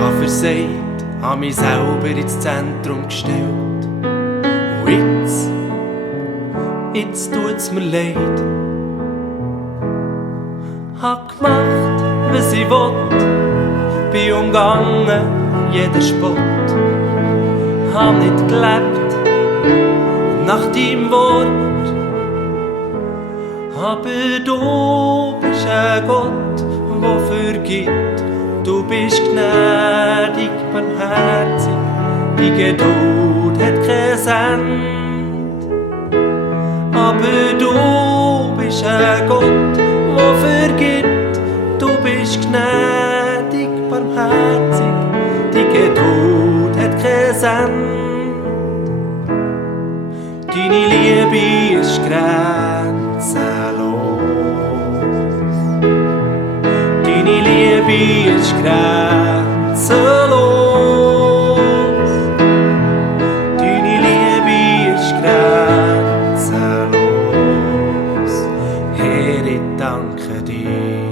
habe versagt, habe mich selber ins Zentrum gestellt. Und jetzt tut's mir leid. Hab gemacht, was ich wollt, bin umgangen, jeder Spott. Hab nicht gelebt, nach deinem Wort. Aber du bist ein Gott, der vergibt. Du bist gnädig, barmherzig, die Geduld hat kein Ende. Aber du bist ein Gott, der vergibt. Du bist gnädig, barmherzig, die Geduld hat kein Ende. Deine Liebe ist grenzenlos. Deine Liebe ist grenzenlos. Deine Liebe ist grenzenlos. Herr, ich danke dir.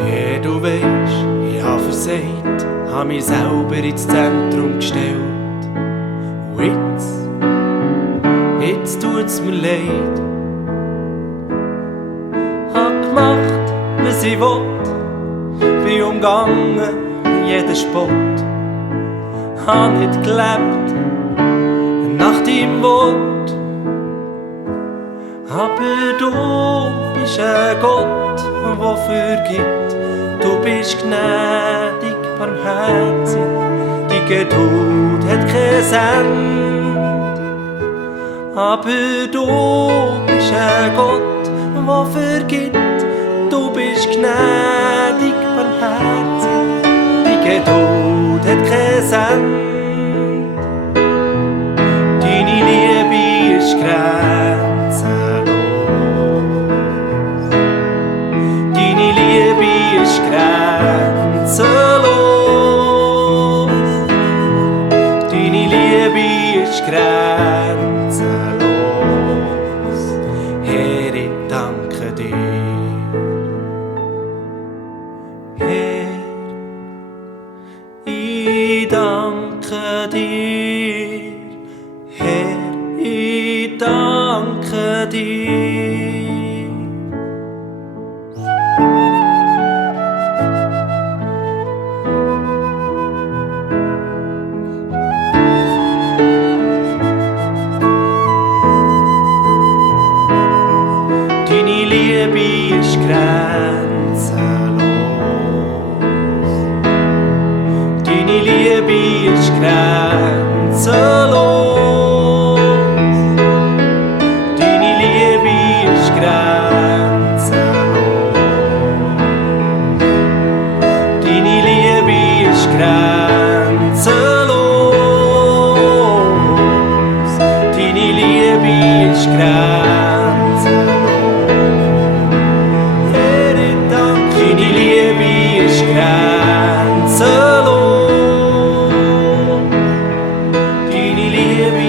Herr, du weisst, ich habe versagt, habe mich selber ins Zentrum gestellt. Und jetzt tut's mir leid. Hab gemacht, was ich wollt, bin umgangen, jeder Spott. Hab nicht gelebt, nach deinem Wort. Aber du bist ein Gott, der vergibt. Du bist gnädig, barmherzig, die Geduld hat kein Ende. Aber du bist ein Gott, der vergibt. Du bist gnädig, barmherzig, die Geduld hat kein Ende. Deine Liebe ist grenzenlos. Deine Liebe ist grenzenlos. Deine Liebe ist grenzenlos. Herr, ich danke dir. Herr, ich danke dir. Herr, ich danke dir. Deine Liebe ist grenzenlos. Deine Liebe ist grenzenlos. Deine Liebe ist grenzenlos. Deine Liebe ist grenzenlos. Deine Liebe ist grenzenlos. Deine Liebe ist grenzenlos. Deine Liebe